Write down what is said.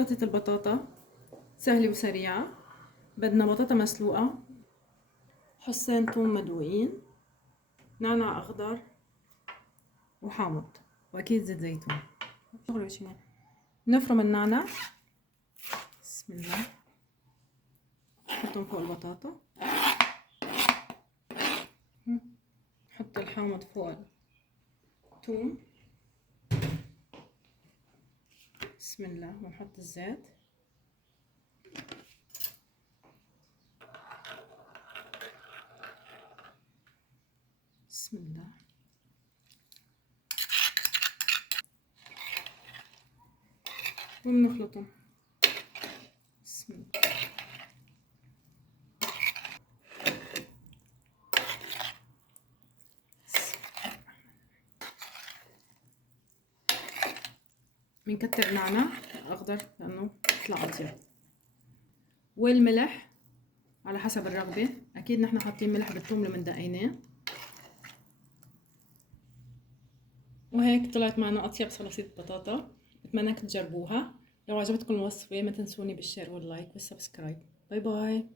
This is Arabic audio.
سلطة البطاطا سهلة وسريعة. بدنا بطاطا مسلوقة، حصين ثوم مدوقين، نعناع أخضر وحامض، وأكيد زيت زيتون. نفرم النعناع، بسم الله، نحطهم فوق البطاطا، نحط الحامض فوق الثوم، بسم الله، ونحط الزيت، بسم الله، وبنخلطهم، بسم الله. بنكتر نعناع أخضر لأنه يطلع أطيب، والملح على حسب الرغبة. أكيد نحن حاطين ملح بالثوم لما دقيناه، وهيك طلعت معنا أطيب سلطة بطاطا. بتمنى تجربوها. لو عجبتكم الوصفة ما تنسوني بالشير واللايك والسبسكرايب. باي باي.